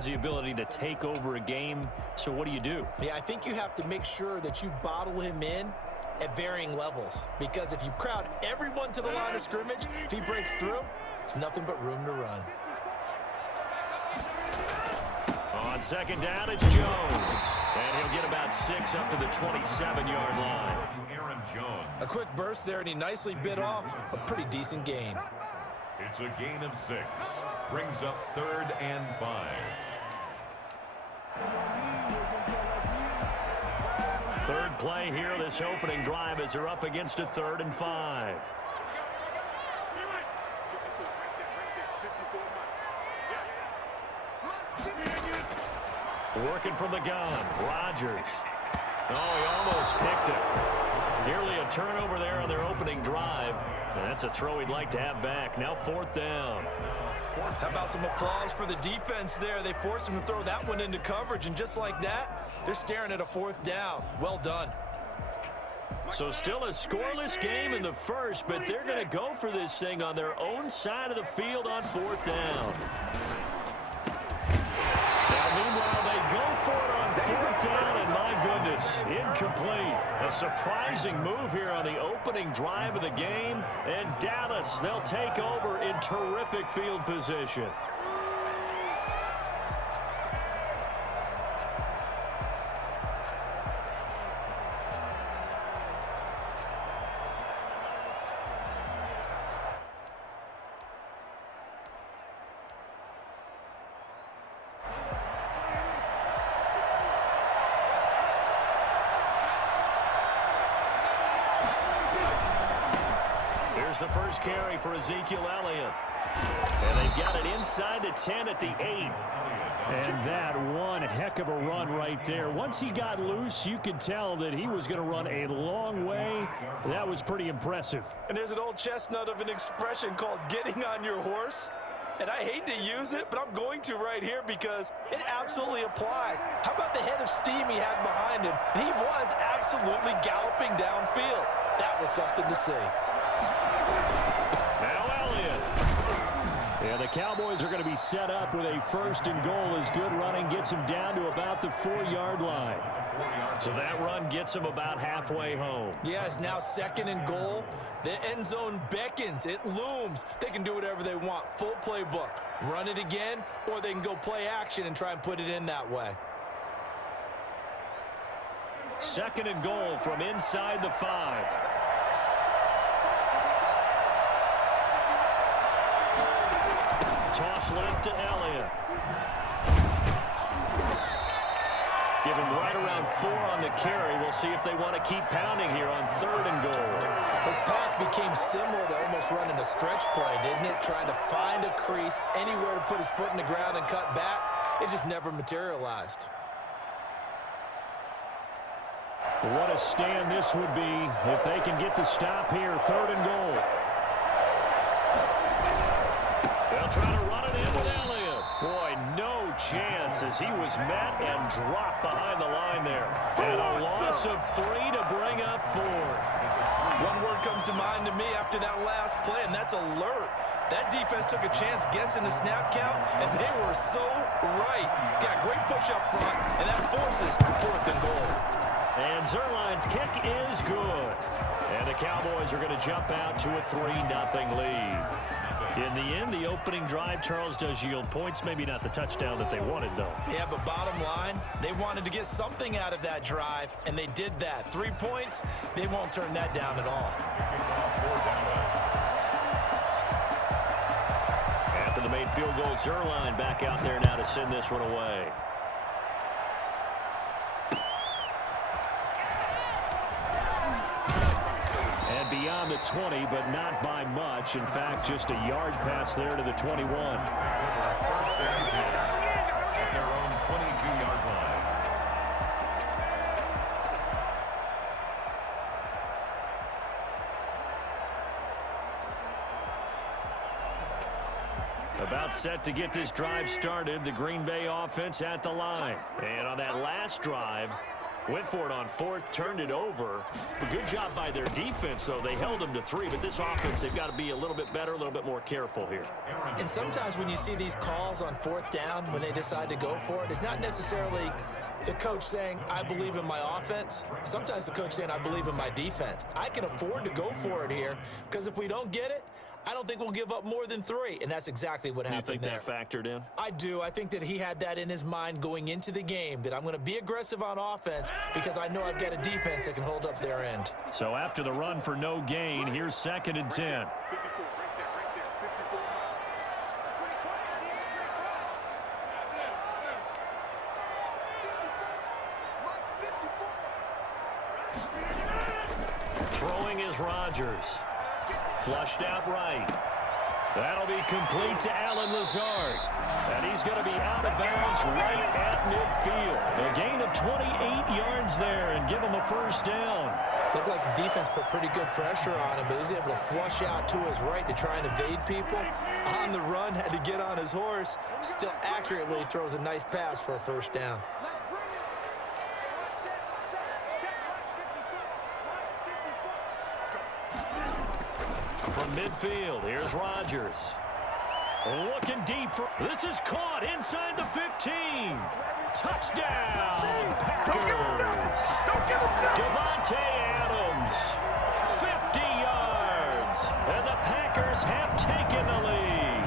The ability to take over a game. So what do? Yeah, I think you have to make sure that you bottle him in at varying levels. Because if you crowd everyone to the line of scrimmage, if he breaks through, there's nothing but room to run. On second down, it's Jones. And he'll get about 6 up to the 27-yard line. A quick burst there, and he nicely bit off a pretty decent gain. It's a gain of 6. Brings up 3rd and 5. Third play here, this opening drive as they're up against a 3rd and 5. Working from the gun, Rodgers. Oh, he almost picked it. Nearly a turnover there on their opening drive. And that's a throw he'd like to have back. Now 4th down. How about some applause for the defense there? They forced him to throw that one into coverage, and just like that, they're staring at a 4th down. Well done. So still a scoreless game in the first, but they're going to go for this thing on their own side of the field on 4th down. Now, meanwhile, they go for it on 4th down, and my goodness, incomplete. A surprising move here on the opening drive of the game, and Dallas, they'll take over in terrific field position. The first carry for Ezekiel Elliott. And they've got it inside the 10 at the 8. And that one heck of a run right there. Once he got loose, you could tell that he was going to run a long way. That was pretty impressive. And there's an old chestnut of an expression called getting on your horse. And I hate to use it, but I'm going to right here because it absolutely applies. How about the head of steam he had behind him? And he was absolutely galloping downfield. That was something to see. Now Elliott. Yeah, the Cowboys are going to be set up with a 1st and goal as good running gets him down to about the 4-yard line. So that run gets him about halfway home. Yeah, it's now 2nd and goal. The end zone beckons. It looms. They can do whatever they want. Full playbook. Run it again, or they can go play action and try and put it in that way. 2nd and goal from inside the 5. Toss left to Elliott. Give him right around 4 on the carry. We'll see if they want to keep pounding here on 3rd and goal. His path became similar to almost running a stretch play, didn't it? Trying to find a crease, anywhere to put his foot in the ground and cut back. It just never materialized. What a stand this would be if they can get the stop here. 3rd and goal. They'll try to run it in with Elliott. Boy, no chance as he was met and dropped behind the line there. And a loss of 3 to bring up 4. One word comes to mind to me after that last play, and that's alert. That defense took a chance guessing the snap count, and they were so right. Got great push up front, and that forces 4th and goal. And Zerline's kick is good. And the Cowboys are going to jump out to a 3-0 lead. In the end, the opening drive, Charles, does yield points. Maybe not the touchdown that they wanted, though. Yeah, but bottom line, they wanted to get something out of that drive, and they did that. 3 points, they won't turn that down at all. After the made field goal, Zerline back out there now to send this one away. Beyond the 20, but not by much. In fact, just a yard pass there to the 21. First and 10 at their own 22-yard line. About set to get this drive started. The Green Bay offense at the line. And on that last drive, Went for it on fourth, turned it over. A good job by their defense, though. They held them to 3, but this offense, they've got to be a little bit better, a little bit more careful here. And sometimes when you see these calls on fourth down, when they decide to go for it, it's not necessarily the coach saying, I believe in my offense. Sometimes the coach saying, I believe in my defense. I can afford to go for it here because if we don't get it, I don't think we'll give up more than 3, and that's exactly what happened there. You think that factored in? I do. I think that he had that in his mind going into the game, that I'm going to be aggressive on offense because I know I've got a defense that can hold up their end. So after the run for no gain, here's 2nd and 10. Throwing is Rodgers. Flushed out right. That'll be complete to Allen Lazard. And he's going to be out of bounds right at midfield. A gain of 28 yards there and give him a first down. Looked like the defense put pretty good pressure on him, but he's able to flush out to his right to try and evade people. On the run, had to get on his horse. Still accurately throws a nice pass for a first down. From midfield, here's Rodgers. Looking deep. This is caught inside the 15. Touchdown, Packers. Devontae Adams, 50 yards. And the Packers have taken the lead.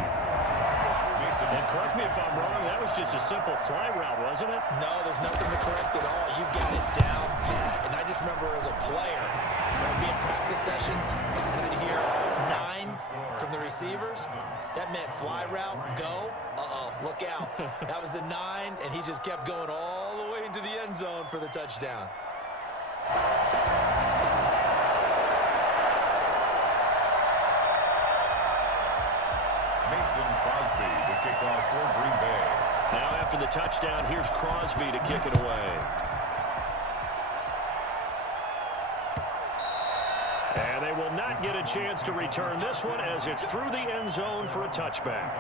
And correct me if I'm wrong, that was just a simple fly route, wasn't it? No, there's nothing to correct at all. You got it down pat. And I just remember as a player, when I'd be in practice sessions, and I'd hear 9 from the receivers. That meant fly route, go. Uh-oh, look out. That was the 9, and he just kept going all the way into the end zone for the touchdown. Mason Crosby to kick off for Green Bay. Now after the touchdown, here's Crosby to kick it away. And they will not get a chance to return this one as it's through the end zone for a touchback.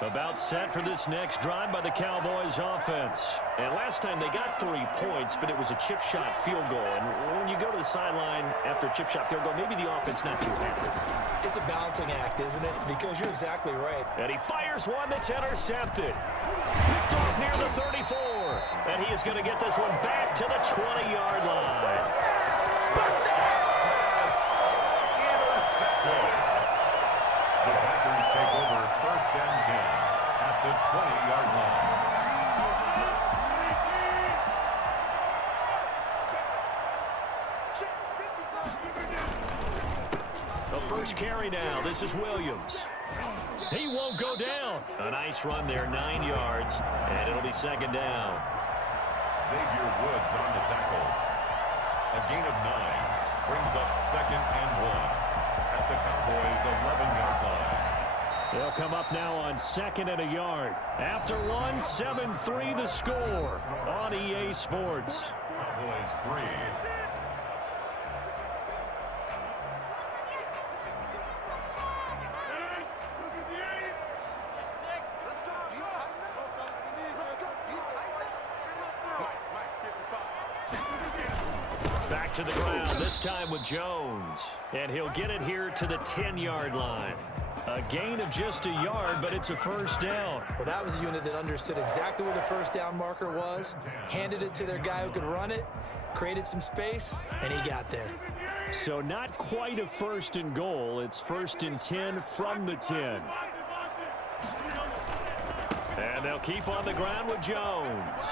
About set for this next drive by the Cowboys offense. And last time they got 3 points, but it was a chip shot field goal. And when you go to the sideline after a chip shot field goal, maybe the offense not too happy. It's a balancing act, isn't it? Because you're exactly right. And he fires one that's intercepted. Picked off near the 34. And he is going to get this one back to the 20-yard line. The Packers take over 1st and 10 at the 20-yard line. The first carry now. This is Williams. He won't go down. A nice run there, 9 yards, and it'll be 2nd down. Xavier Woods on the tackle. A gain of 9 brings up 2nd and 1 at the Cowboys' 11-yard line. They'll come up now on 2nd and a yard. After one, 7-3 the score on EA Sports. Cowboys 3. Back to the ground, this time with Jones. And he'll get it here to the 10-yard line. A gain of just a yard, but it's a first down. Well, that was a unit that understood exactly where the first down marker was, handed it to their guy who could run it, created some space, and he got there. So not quite a 1st and goal. It's 1st and 10 from the 10. And they'll keep on the ground with Jones.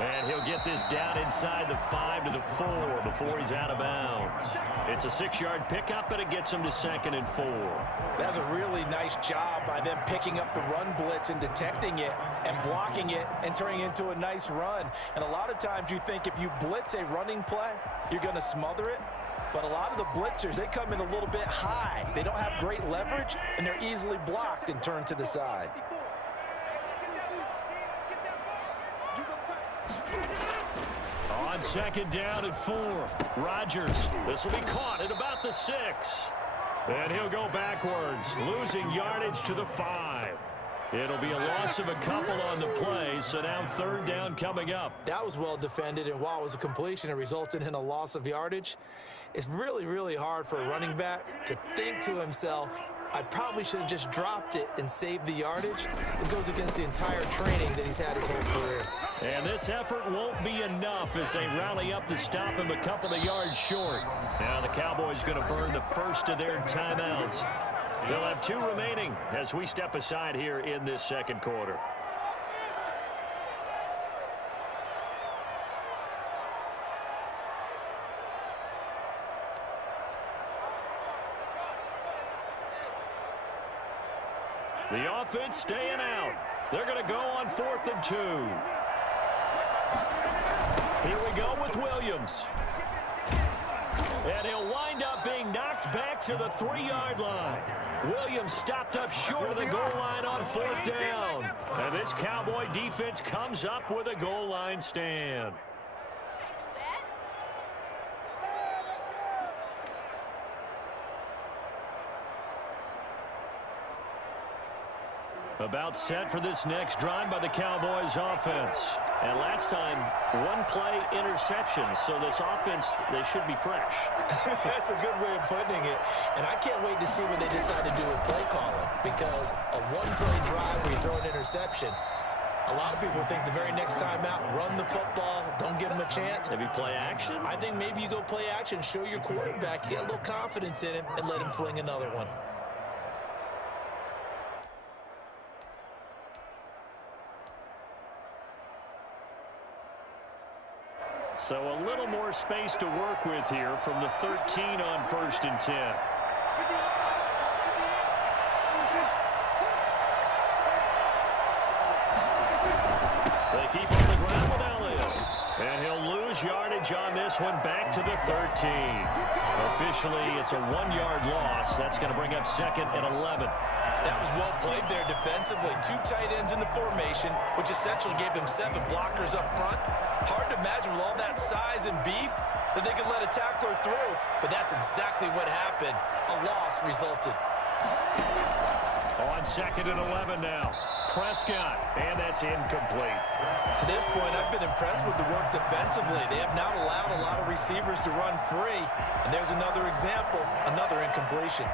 And he'll get this down inside the 5 to the 4 before he's out of bounds. It's a 6-yard pickup, but it gets him to 2nd and 4. That was a really nice job by them picking up the run blitz and detecting it and blocking it and turning it into a nice run. And a lot of times you think if you blitz a running play, you're going to smother it. But a lot of the blitzers, they come in a little bit high. They don't have great leverage, and they're easily blocked and turned to the side. On on second down and 4. Rodgers, this will be caught at about the 6. And he'll go backwards, losing yardage to the 5. It'll be a loss of a couple on the play, so now third down coming up. That was well defended, and while it was a completion, it resulted in a loss of yardage. It's really, really hard for a running back to think to himself, I probably should have just dropped it and saved the yardage. It goes against the entire training that he's had his whole career. And this effort won't be enough as they rally up to stop him a couple of yards short. Now the Cowboys going to burn the first of their timeouts. They'll have 2 remaining as we step aside here in this second quarter. The offense staying out. They're going to go on 4th and 2. Here we go with Williams. And he'll wind up being knocked back to the 3-yard line. Williams stopped up short of the goal line on 4th down. And this Cowboy defense comes up with a goal line stand. About set for this next drive by the Cowboys offense. And last time, 1-play interception. So this offense, they should be fresh. That's a good way of putting it. And I can't wait to see what they decide to do with play calling. Because a 1-play drive where you throw an interception, a lot of people think the very next time out, run the football, don't give them a chance. Maybe play action? I think maybe you go play action, show your quarterback, get a little confidence in him, and let him fling another one. So a little more space to work with here from the 13 on 1st and 10. They keep on the ground with Elliott. And he'll lose yardage on this one back to the 13. Officially, it's a 1-yard loss. That's going to bring up 2nd and 11. That was well played there defensively. 2 tight ends in the formation, which essentially gave them 7 blockers up front. Hard to imagine with all that size and beef that they could let a tackler through, but that's exactly what happened. A loss resulted. On 2nd and 11 now. Prescott, and that's incomplete. To this point, I've been impressed with the work defensively. They have not allowed a lot of receivers to run free, and there's another example, another incompletion.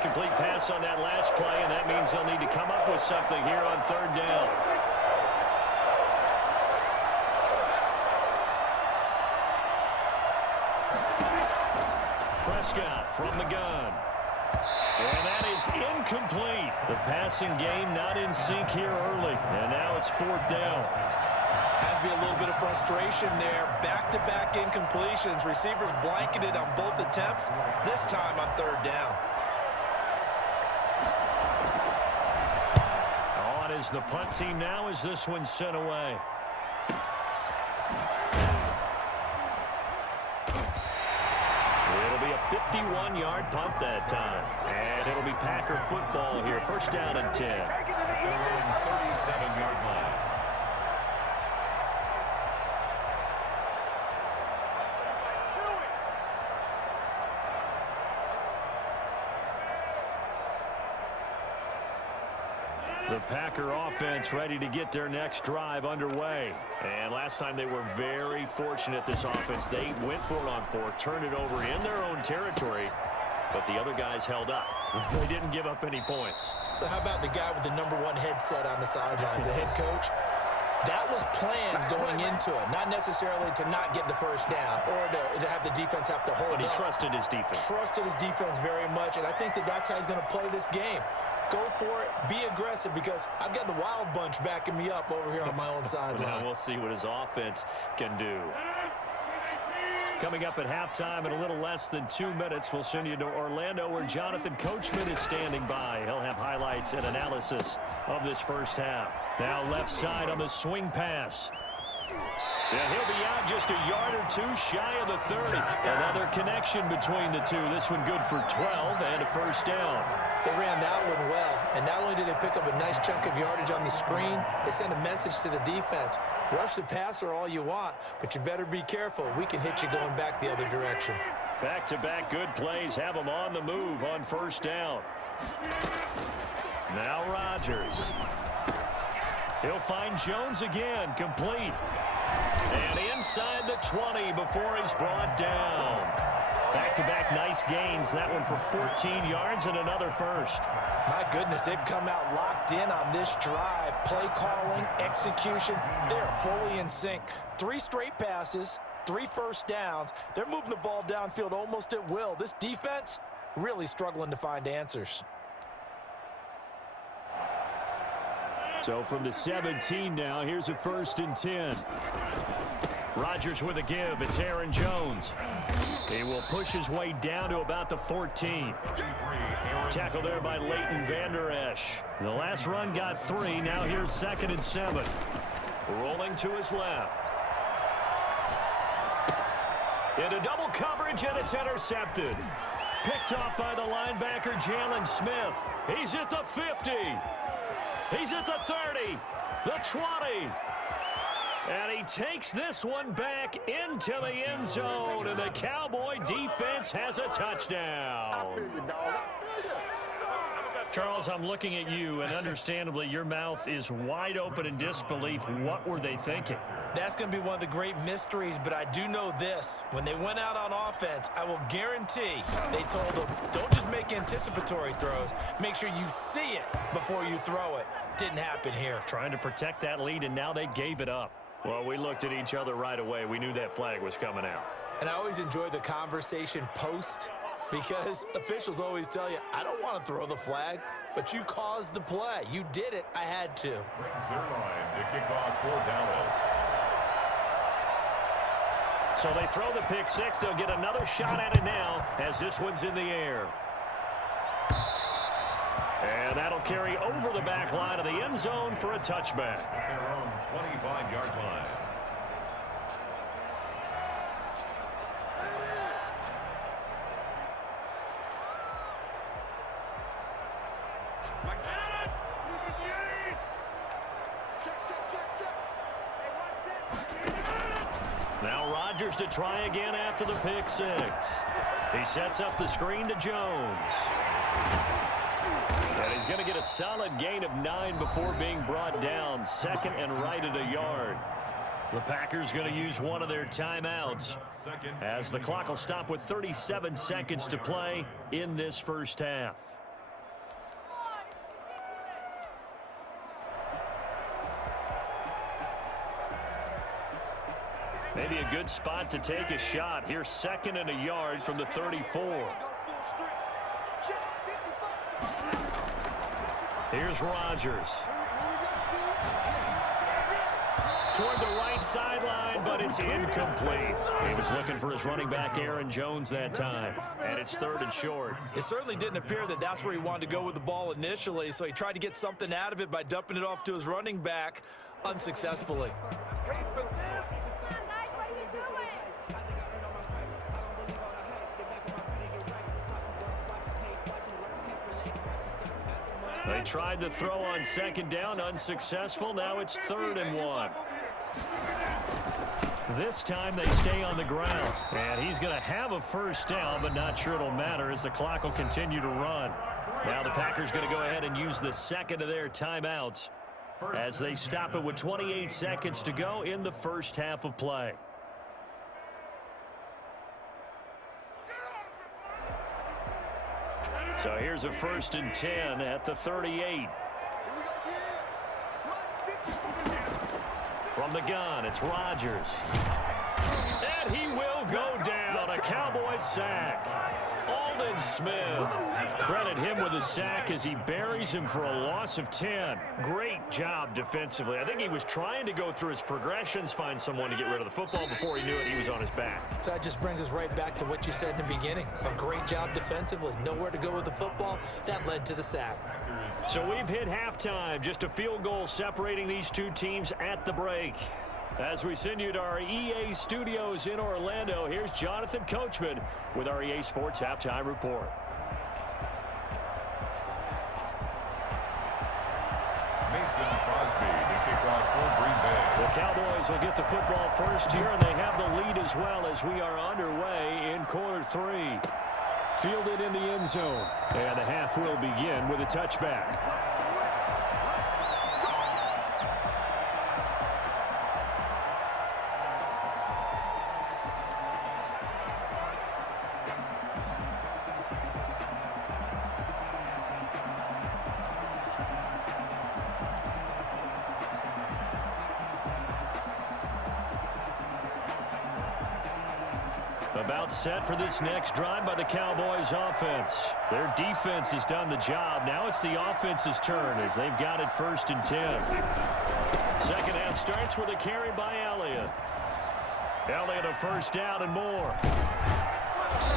Complete pass on that last play, and that means they'll need to come up with something here on 3rd down. Prescott from the gun. And that is incomplete. The passing game not in sync here early, and now it's 4th down. Has to be a little bit of frustration there. Back-to-back incompletions. Receivers blanketed on both attempts, this time on 3rd down. Is the punt team now as this one's sent away. It'll be a 51-yard punt that time. And it'll be Packer football here. 1st down and 10. 37-yard line. The Packer offense ready to get their next drive underway. And last time they were very fortunate, this offense. They went for it on 4, turned it over in their own territory, but the other guys held up. They didn't give up any points. So how about the guy with the #1 headset on the sidelines, the head coach? That was planned going into it, not necessarily to not get the first down or to have the defense have to hold up. But he trusted his defense. Trusted his defense very much, and I think that's how he's going to play this game. Go for it, be aggressive, because I've got the wild bunch backing me up over here on my own sideline. Now we'll see what his offense can do. Coming up at halftime in a little less than 2 minutes, we'll send you to Orlando where Jonathan Coachman is standing by. He'll have highlights and analysis of this first half. Now left side on the swing pass. Yeah, he'll be out just a yard or two shy of the 30. Another connection between the two. This one good for 12 and a first down. They ran that one well, and not only did they pick up a nice chunk of yardage on the screen, they sent a message to the defense. Rush the passer all you want, but you better be careful. We can hit you going back the other direction. Back-to-back good plays have them on the move on first down. Now Rodgers. He'll find Jones again, complete. And inside the 20 before he's brought down. Back-to-back nice gains. That one for 14 yards and another first. My goodness, they've come out locked in on this drive. Play calling, execution, they're fully in sync. 3 straight passes, 3 first downs. They're moving the ball downfield almost at will. This defense really struggling to find answers. So from the 17 now, here's a 1st and 10. Rodgers with a give. It's Aaron Jones. He will push his way down to about the 14. Tackle there by Leighton Vander Esch. The last run got 3. Now here's 2nd and 7. Rolling to his left. Into double coverage, and it's intercepted. Picked off by the linebacker, Jalen Smith. He's at the 50. He's at the 30, the 20. And he takes this one back into the end zone, and the Cowboy defense has a touchdown. Charles, I'm looking at you, and understandably, your mouth is wide open in disbelief. What were they thinking? That's going to be one of the great mysteries, but I do know this. When they went out on offense, I will guarantee they told them, don't just make anticipatory throws. Make sure you see it before you throw it. Didn't happen here. Trying to protect that lead, and now they gave it up. Well, we looked at each other right away. We knew that flag was coming out. And I always enjoy the conversation post, because officials always tell you, I don't want to throw the flag, but you caused the play. You did it. I had to. Brings their line to kick off for Dallas. So they throw the pick 6. They'll get another shot at it now as this one's in the air. And that'll carry over the back line of the end zone for a touchback. At their own 25-yard line. Now Rodgers to try again after the pick 6. He sets up the screen to Jones. And he's going to get a solid gain of 9 before being brought down. 2nd and right at a yard. The Packers going to use one of their timeouts as the clock will stop with 37 seconds to play in this first half. Maybe a good spot to take a shot. Here's 2nd and a yard from the 34. Here's Rodgers. Toward the right sideline, but it's incomplete. He was looking for his running back, Aaron Jones, that time. And it's 3rd and short. It certainly didn't appear that that's where he wanted to go with the ball initially, so he tried to get something out of it by dumping it off to his running back unsuccessfully. They tried to throw on 2nd down, unsuccessful. Now it's 3rd and 1. This time they stay on the ground. And he's going to have a first down, but not sure it'll matter as the clock will continue to run. Now the Packers going to go ahead and use the 2nd of their timeouts as they stop it with 28 seconds to go in the first half of play. So here's a 1st and 10 at the 38. From the gun, it's Rodgers. And he will go down. A Cowboys sack. Aldon Smith. Credit him with a sack as he buries him for a loss of 10. Great job defensively. I think he was trying to go through his progressions, find someone to get rid of the football. Before he knew it, he was on his back. So that just brings us right back to what you said in the beginning. A great job defensively. Nowhere to go with the football. That led to the sack. So we've hit halftime. Just a field goal separating these two teams at the break. As we send you to our EA studios in Orlando, here's Jonathan Coachman with our EA Sports Halftime Report. Mason Crosby to kick off for Green Bay. The Cowboys will get the football first here, and they have the lead as well as we are underway in quarter 3. Fielded in the end zone, and the half will begin with a touchback. About set for this next drive by the Cowboys offense. Their defense has done the job. Now it's the offense's turn as they've got it 1st and 10. Second half starts with a carry by Elliott. Elliott a first down and more.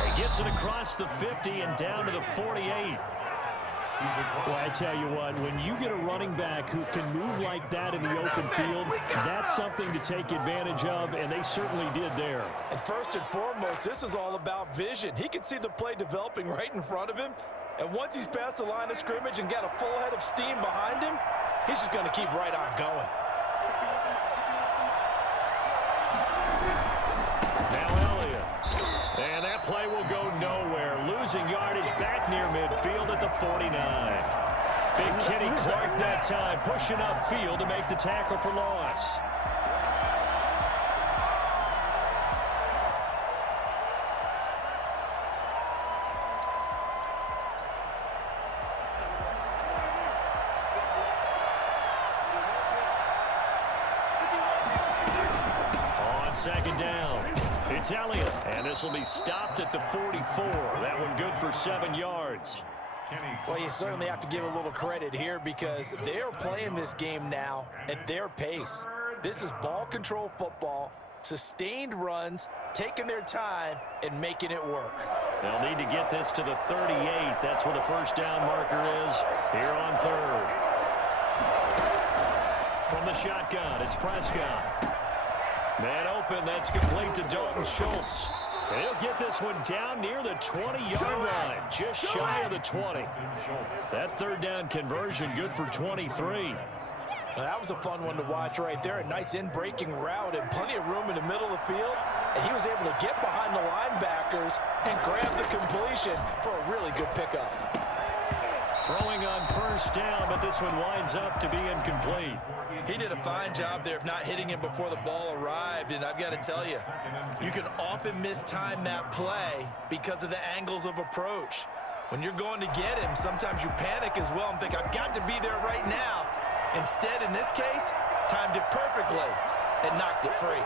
He gets it across the 50 and down to the 48. Well, I tell you what, when you get a running back who can move like that in the open field, that's something to take advantage of, and they certainly did there. And first and foremost, this is all about vision. He can see the play developing right in front of him, and once he's past the line of scrimmage and got a full head of steam behind him, he's just going to keep right on going. Now Elliott. And that play will go nowhere. Losing yardage back near midfield at the 49. Big Kenny Clark that time, pushing upfield to make the tackle for loss. On second down, it's Elliott, and this will be stopped at the 44. That one good for 7 yards. Well, you certainly have to give a little credit here because they are playing this game now at their pace. This is ball control football, sustained runs, taking their time, and making it work. They'll need to get this to the 38. That's where the first down marker is here on 3rd. From the shotgun, it's Prescott. Man open, that's complete to Dalton Schultz. He'll get this one down near the 20-yard line, just shy of the 20. That 3rd down conversion good for 23. Well, that was a fun one to watch right there. A nice in-breaking route and plenty of room in the middle of the field. And he was able to get behind the linebackers and grab the completion for a really good pickup. Throwing on first down, but this one winds up to be incomplete. He did a fine job there of not hitting him before the ball arrived, and I've got to tell you, you can often mistime that play because of the angles of approach. When you're going to get him, sometimes you panic as well and think, I've got to be there right now. Instead, in this case, timed it perfectly and knocked it free.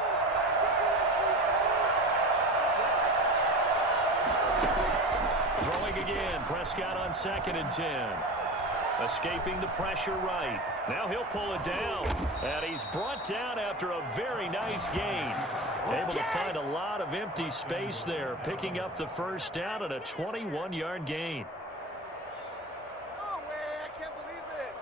Throwing again, Prescott on 2nd and 10. Escaping the pressure right. Now he'll pull it down. And he's brought down after a very nice gain. Able to find a lot of empty space there, picking up the first down at a 21-yard gain. Oh, man, I can't believe this.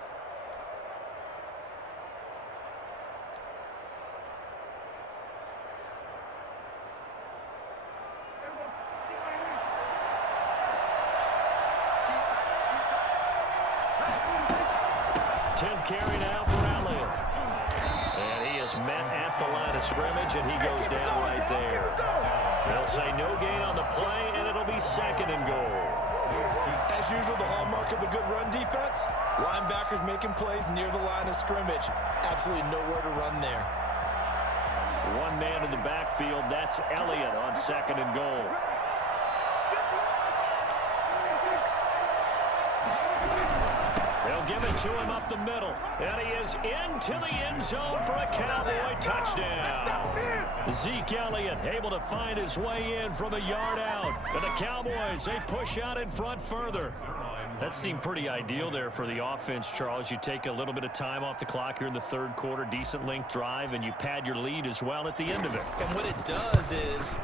Carry now for Elliott. And he is met at the line of scrimmage, and he goes down right there. They'll say no gain on the play, and it'll be 2nd and goal. As usual, the hallmark of a good run defense, linebackers making plays near the line of scrimmage. Absolutely nowhere to run there. One man in the backfield, that's Elliott on 2nd and goal. They'll give it to him up the middle. And he is into the end zone for a Cowboy touchdown. Zeke Elliott able to find his way in from a yard out. And the Cowboys, they push out in front further. That seemed pretty ideal there for the offense, Charles. You take a little bit of time off the clock here in the third quarter, decent length drive, and you pad your lead as well at the end of it. And what it does is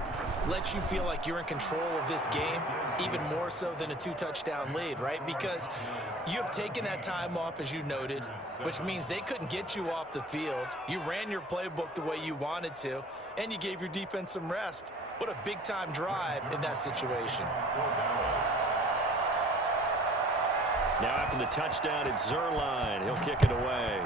let you feel like you're in control of this game, even more so than a 2-touchdown lead, right? Because you have taken that time off, as you noted, which means they couldn't get you off the field. You ran your playbook the way you wanted to, and you gave your defense some rest. What a big-time drive in that situation. Now after the touchdown, it's Zerline. He'll kick it away.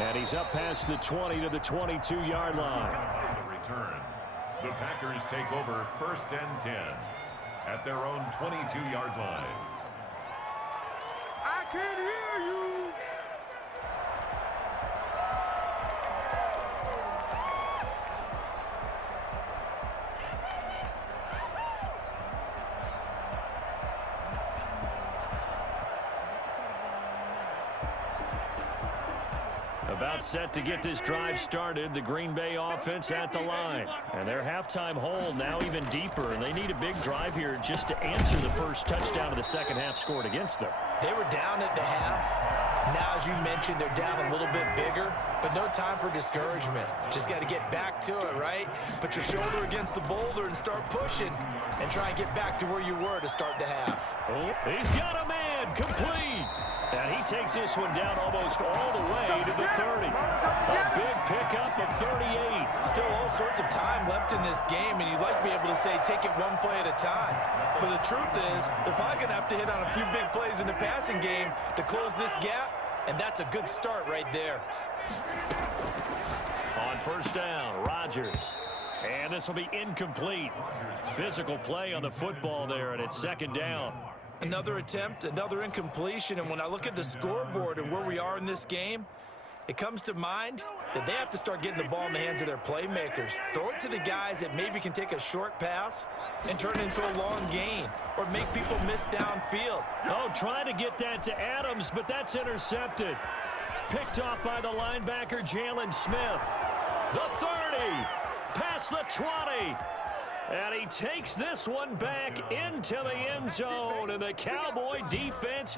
And he's up past the 20 to the 22-yard line. The return. The Packers take over 1st and 10 at their own 22-yard line. I can hear you. About set to get this drive started. The Green Bay offense at the line. And their halftime hole now even deeper. And they need a big drive here just to answer the first touchdown of the second half scored against them. They were down at the half. Now, as you mentioned, they're down a little bit bigger, but no time for discouragement. Just got to get back to it, right? Put your shoulder against the boulder and start pushing and try and get back to where you were to start the half. Oh, he's got a man complete. And he takes this one down almost all the way to the 30. A big pickup of 38. Still all sorts of time left in this game, and you'd like to be able to say take it one play at a time. But the truth is, they're probably going to have to hit on a few big plays in the passing game to close this gap, and that's a good start right there. On first down, Rodgers. And this will be incomplete. Physical play on the football there, and it's second down. Another attempt, another incompletion, and when I look at the scoreboard and where we are in this game, it comes to mind that they have to start getting the ball in the hands of their playmakers. Throw it to the guys that maybe can take a short pass and turn it into a long gain or make people miss downfield. Oh, trying to get that to Adams, but that's intercepted. Picked off by the linebacker, Jalen Smith. The 30, past the 20. And he takes this one back into the end zone, and the Cowboy defense